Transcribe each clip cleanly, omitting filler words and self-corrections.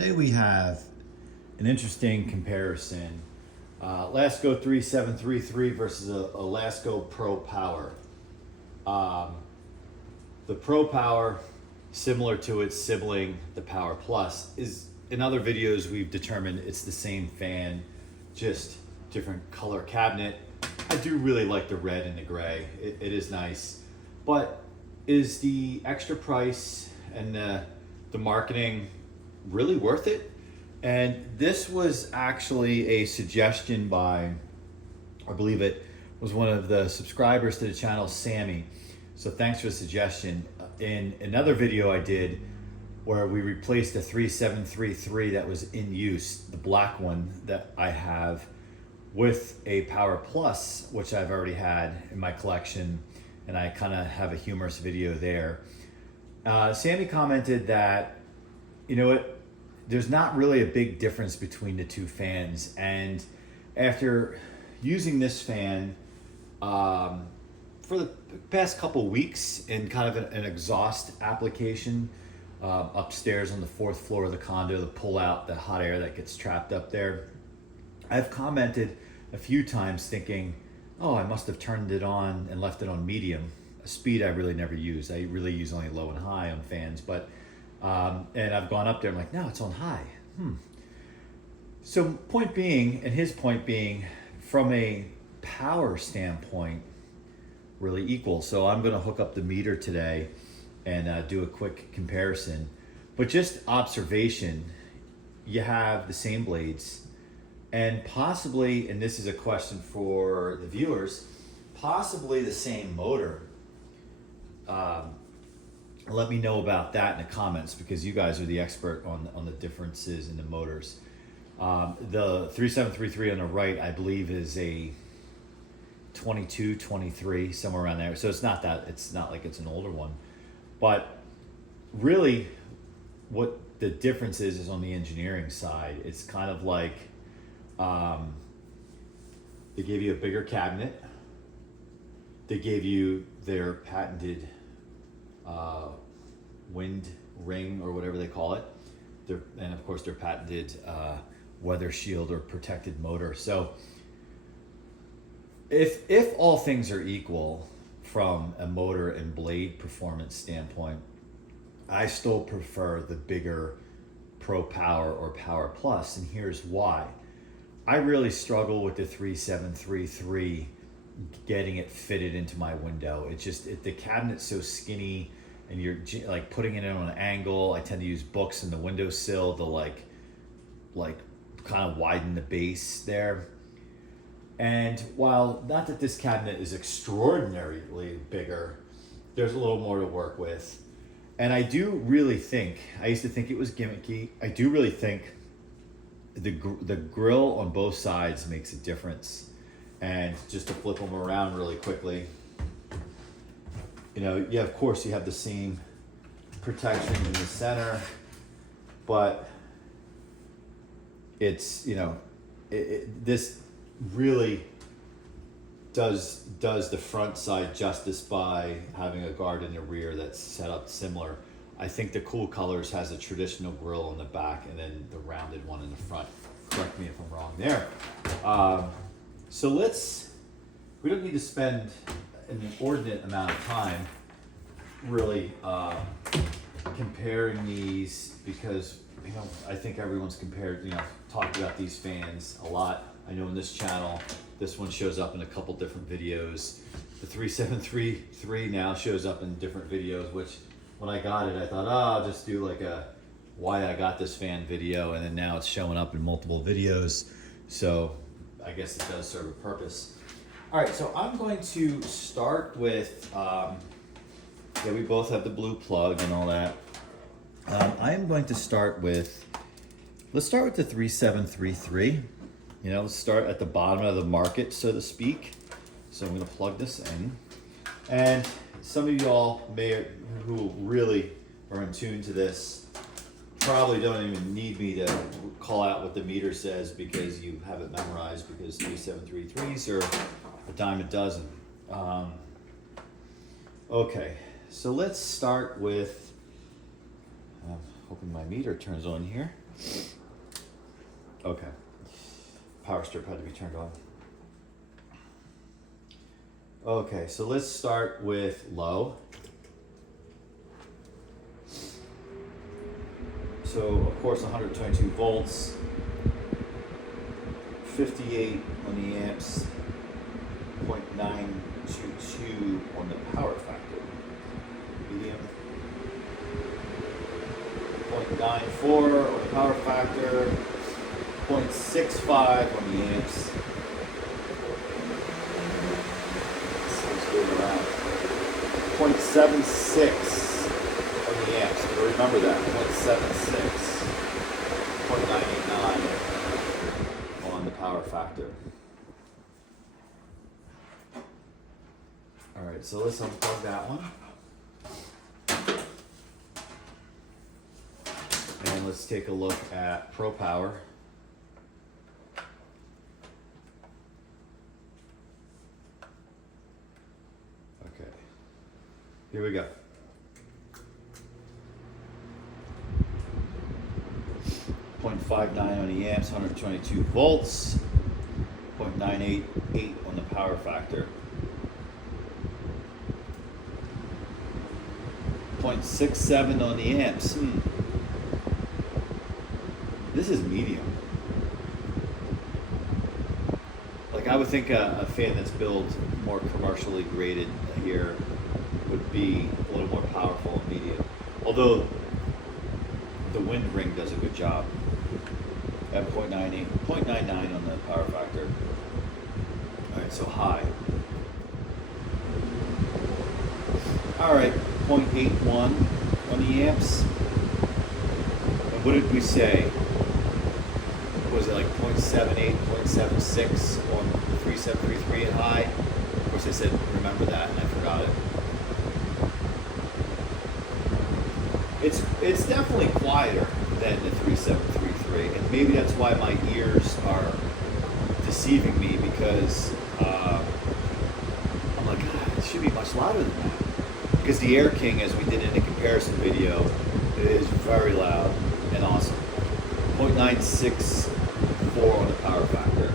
Today we have an interesting comparison. Lasko 3733 versus a Lasko Pro Power. The Pro Power, similar to its sibling, the Power Plus, is in other videos we've determined it's the same fan, just different color cabinet. I do really like the red and the gray. It is nice. But is the extra price and the marketing really worth it? And this was actually a suggestion by, I believe it was one of the subscribers to the channel, Sammy. So thanks for the suggestion. In another video I did where we replaced a 3733 that was in use, the black one that I have, with a Power Plus, which I've already had in my collection, and I kind of have a humorous video there. Sammy commented that, you know what, there's not really a big difference between the two fans, and after using this fan for the past couple weeks in kind of an exhaust application upstairs on the 4th floor of the condo to pull out the hot air that gets trapped up there, I've commented a few times thinking, oh, I must have turned it on and left it on medium, a speed I really never use. I really use only low and high on fans, but and I've gone up there, I'm like, no, it's on high. So point being, and his point being, from a power standpoint, really equal. So I'm gonna hook up the meter today and do a quick comparison. But just observation, you have the same blades, and possibly, and this is a question for the viewers, possibly the same motor. Let me know about that in the comments, because you guys are the expert on the differences in the motors. The 3733 on the right, I believe, is a 22, 23, somewhere around there. So it's not like it's an older one. But really, what the difference is on the engineering side. It's kind of like they gave you a bigger cabinet. They gave you their patented wind ring, or whatever they call it. And of course their patented weather shield or protected motor. So if all things are equal from a motor and blade performance standpoint, I still prefer the bigger Pro Power or Power Plus, and here's why. I really struggle with the 3733 getting it fitted into my window. It's just the cabinet's so skinny, and you're like putting it in on an angle. I tend to use books in the windowsill to like kind of widen the base there. And while not that this cabinet is extraordinarily bigger, there's a little more to work with. And I do really think, I used to think it was gimmicky. I do really think the grill on both sides makes a difference. And just to flip them around really quickly, you know, yeah, of course you have the same protection in the center, but it's, you know, this really does the front side justice by having a guard in the rear that's set up similar. I think the Cool Colors has a traditional grille on the back and then the rounded one in the front. Correct me if I'm wrong there. So we don't need to spend an inordinate amount of time really comparing these, because, you know, I think everyone's talked about these fans a lot. I know in this channel, this one shows up in a couple different videos. The 3733 now shows up in different videos, which when I got it, I thought, oh, I'll just do like a why I got this fan video, and then now it's showing up in multiple videos. So I guess it does serve a purpose. All right, so I'm going to start with, yeah, we both have the blue plug and all that. I am going to start with, let's start with the 3733. You know, let's start at the bottom of the market, so to speak. So I'm gonna plug this in. And some of y'all who really are in tune to this, probably don't even need me to call out what the meter says, because you have it memorized, because 3733s are a dime a dozen. Okay, so let's start with, hoping my meter turns on here. Okay. Power strip had to be turned on. Okay, so let's start with low. So of course 122 volts, 58 on the amps, 0.922 on the power factor. Medium. 0.94 on the power factor, 0.65 on the amps. Sounds good around. 0.76 on the amps. So remember that. 0.76. 0.989 on the power factor. Alright, so let's unplug that one. And let's take a look at Pro Power. Okay, here we go. .59 on the amps, 122 volts, 0.988 on the power factor. 0.67 on the amps. This is medium. Like I would think a fan that's built more commercially graded here would be a little more powerful and medium. Although the wind ring does a good job. At 0.98, 0.99 on the power factor. Alright, so high. Alright, 0.81 on the amps. And what did we say? Was it like 0.78, 0.76 on the 3733 at high? Of course I said remember that and I forgot it. It's definitely quieter than the 3733, and maybe that's why my ears are deceiving me, because I'm like, it should be much louder than that. Because the Air King, as we did in the comparison video, is very loud and awesome. 0.964 on the power factor.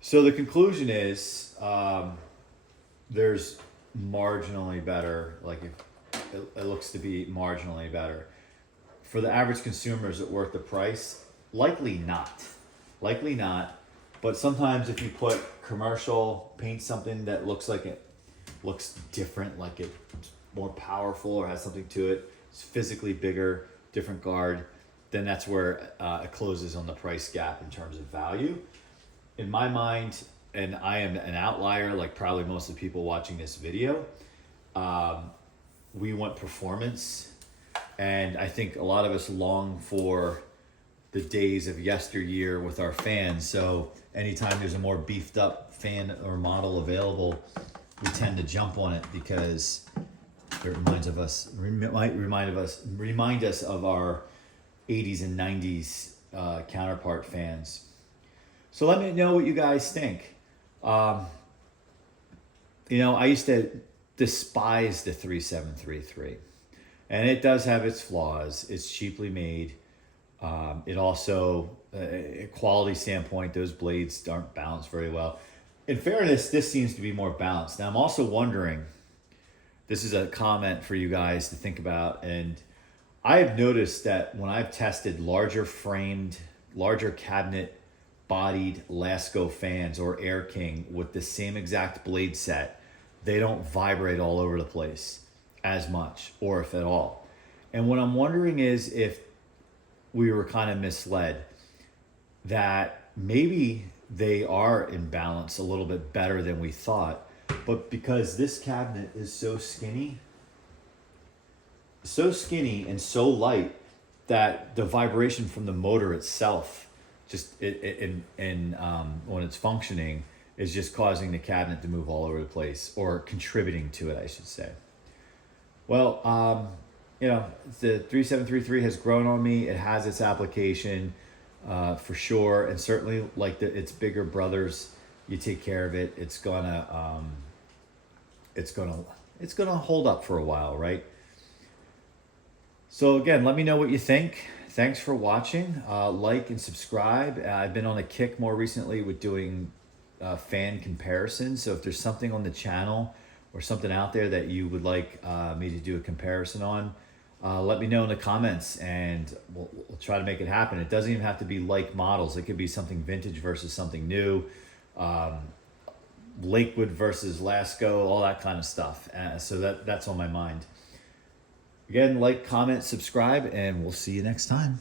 So the conclusion is there's marginally better, like if it looks to be marginally better. For the average consumer, is it worth the price? Likely not. Likely not. But sometimes if you put commercial, paint something that looks like it looks different, like it's more powerful or has something to it, it's physically bigger, different guard, then that's where it closes on the price gap in terms of value. In my mind, and I am an outlier like probably most of the people watching this video, we want performance, and I think a lot of us long for the days of yesteryear with our fans. So anytime there's a more beefed up fan or model available, we tend to jump on it because it remind us of our 80s and 90s counterpart fans. So let me know what you guys think. I used to despise the 3733, and it does have its flaws. It's cheaply made. It also, a quality standpoint, those blades aren't balanced very well. In fairness, this seems to be more balanced. Now I'm also wondering, this is a comment for you guys to think about, and I have noticed that when I've tested larger framed, larger cabinet bodied Lasko fans or Air King with the same exact blade set, they don't vibrate all over the place as much, or if at all. And what I'm wondering is if we were kind of misled, that maybe they are in balance a little bit better than we thought, but because this cabinet is so skinny and so light that the vibration from the motor itself, just when it's functioning, is just causing the cabinet to move all over the place, or contributing to it, I should say. Well, the 3733 has grown on me. It has its application for sure, and certainly like its bigger brothers, you take care of it, it's gonna hold up for a while, right? So again, let me know what you think. Thanks for watching. Like and subscribe. I've been on a kick more recently with doing fan comparisons. So if there's something on the channel or something out there that you would like me to do a comparison on, let me know in the comments, and we'll try to make it happen. It doesn't even have to be like models. It could be something vintage versus something new, Lakewood versus Lasko, all that kind of stuff. So that's on my mind. Again, like, comment, subscribe, and we'll see you next time.